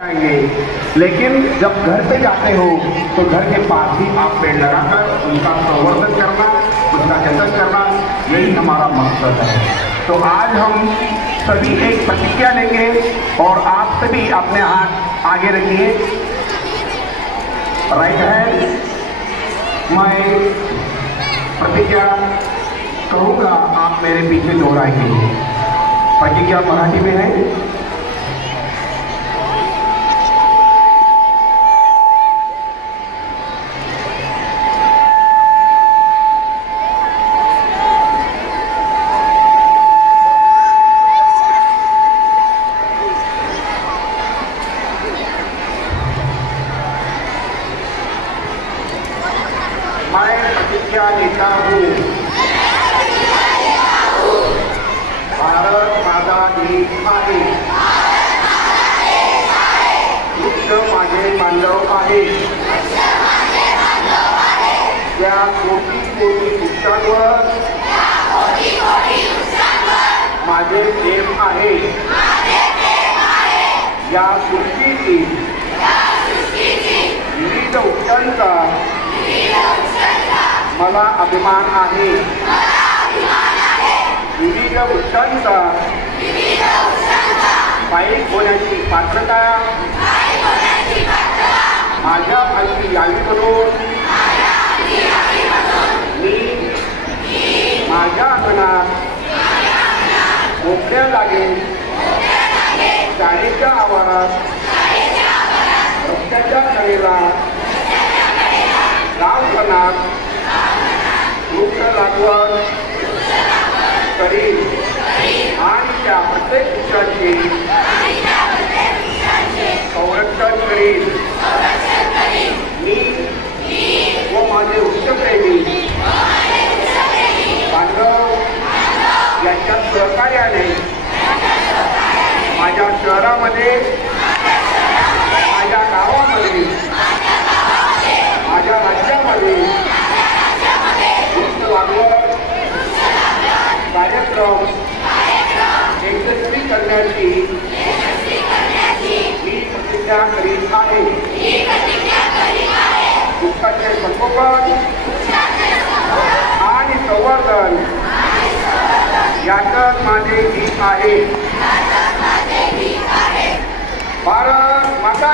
लेकिन जब घर पे जाते हो तो घर के पास ही आप पेड़ लगाकर उनका संवर्धन करना, उसका जतन करना, यही हमारा मकसद है। तो आज हम सभी एक प्रतिज्ञा लेंगे और आप सभी अपने हाथ आगे रखिए, राइट हैंड। मैं प्रतिज्ञा कहूँगा, आप मेरे पीछे दोहराएंगे। प्रतिज्ञा मराठी में है। मैं प्रतिज्ञा लेता हूँ, भारत माझा देश आहे, वृक्ष माझे बांधव आहे, या कोटी कोटी वृक्षांवर माझे प्रेम आहे, या सृष्टीची विविध वृक्षांचा मला अभिमान आहे, विविध वृक्षांचा पायी होण्याची पात्रता माझ्या खाली यावी म्हणून मी माझ्या अंगणात मोकळ्या जागेत, शाळेच्या आवारात, रस्त्याच्या कडेला, गावपणात वृक्ष लागवड करीन आणि त्या प्रत्येक वृक्षाचे संरक्षण करीन। मी व माझे वृक्षप्रेमी बांधव यांच्या सहकार्याने माझ्या शहरामध्ये, माझ्या गावामध्ये, माझ्या राज्यामध्ये वृक्ष लागवड कार्यक्रम यशस्वी करण्याची मी प्रतिज्ञा करीत आहे। वृक्षाचे संगोपन आणि संवर्धन यातच माझे हित आहे। भारत माता